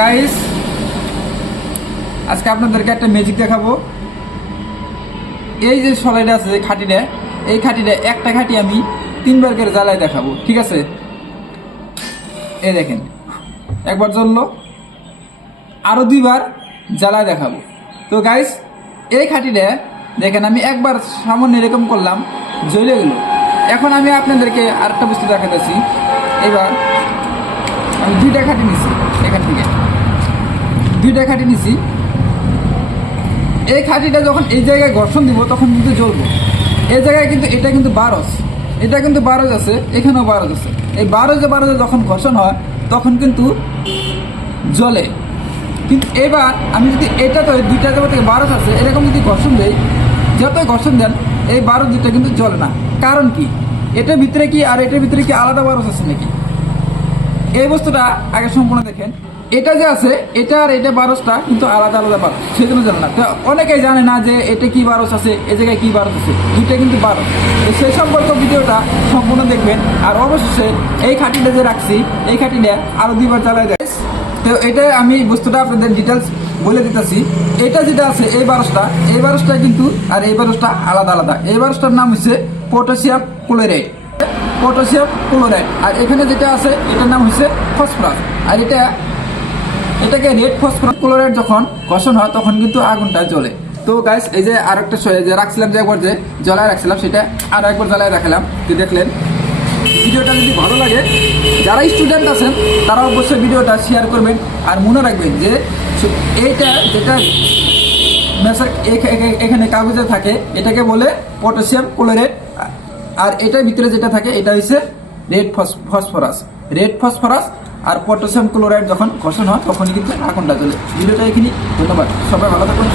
Guys আজকে আপনাদেরকে একটা ম্যাজিক দেখাবো। এই যে সলাইটা আছে, যে খাটিটা, এই খাটিটা একটা খাটি আমি 3 বার করে জ্বালায় দেখাবো, ঠিক আছে? এই দেখেন, একবার জ্বললো, আরো 2 বার জ্বালায় দেখাবো। তো গাইস এই খাটিটা দেখেন, আমি একবার সামান্য এরকম করলাম, জ্বলে গেল। এখন আমি আপনাদেরকে আরেকটা বস্তু দেখাতেছি। এবার আমি 2টা খাটি নিছি, এখান থেকে 2টা খাটি নিছি। এই খাটিটা যখন এই জায়গায় ঘর্ষণ দিব তখন কিন্তু জ্বলবো। এই জায়গায় কিন্তু এটা কিন্তু 12, এটা কিন্তু 12 আছে, এখানেও 12 আছে। এই 12 যখন ঘর্ষণ হয় তখন কিন্তু জ্বলে। কিন্তু এবার আমি যদি এটা তো 2টা জায়গা থেকে 12 আছে, এরকম যদি ঘর্ষণ দেই, যতই ঘর্ষণ দেন এই 12 2টা কিন্তু জ্বলে না। কারণ কি? এটার ভিতরে কি আর এটার ভিতরে কি আলাদা 12 আছে নাকি? এই বস্তুটা আগে সম্পূর্ণ দেখেন। এটা যে আছে, এটা আর এটা 12টা কিন্তু আলাদা আলাদা 12, সেই জন্য জানে না। তো অনেকেই জানে না যে এটা কি 12 আছে, এই জায়গায় কি 12 আছে, দুইটা কিন্তু 12। তো সেই সম্পর্ক ভিডিওটা সম্পূর্ণ দেখবেন। আর অবশ্যই এই খাটিটা যে রাখছি, এই খাটিটা আরো 2 বার জ্বালায় দেয়। তো এটা আমি বস্তুটা আপনাদের ডিটেলস বলে দিতেছি। এটা যেটা আছে এই 12টা কিন্তু আর এই 12টা আলাদা আলাদা। এই 12টার নাম হচ্ছে পটাশিয়াম ক্লোরাইড, পটাশিয়াম ক্লোরাইড। আর এখানে যেটা আছে এটার নাম হচ্ছে ফসফরাস। আর এটাকে রেড ফসফরাস ক্লোরাইড যখন ঘর্ষণ হয় তখন কিন্তু আগুনটা জ্বলে। তো গাইস এই যে আরেকটা যে রাখছিলাম, যে একবার যে জ্বলায় রাখছিলাম, সেটা আর একবার জ্বালায় রাখলাম। তো দেখলেন, ভিডিওটা যদি ভালো লাগে, যারা স্টুডেন্ট আছেন তারা অবশ্যই ভিডিওটা শেয়ার করবেন। আর মনে রাখবেন যে এইটা যেটা এখানে কাগজে থাকে এটাকে বলে পটাশিয়াম ক্লোরাইড। আর এটার ভিতরে যেটা থাকে এটা হচ্ছে রেড ফসফরাস। আর পটাশিয়াম ক্লোরাইড যখন ঘর্ষণ হয় তখনই কিন্তু আগুনটা জ্বলে। ভিডিওটা এখানে, ধন্যবাদ, সবাই ভালো থাকুন।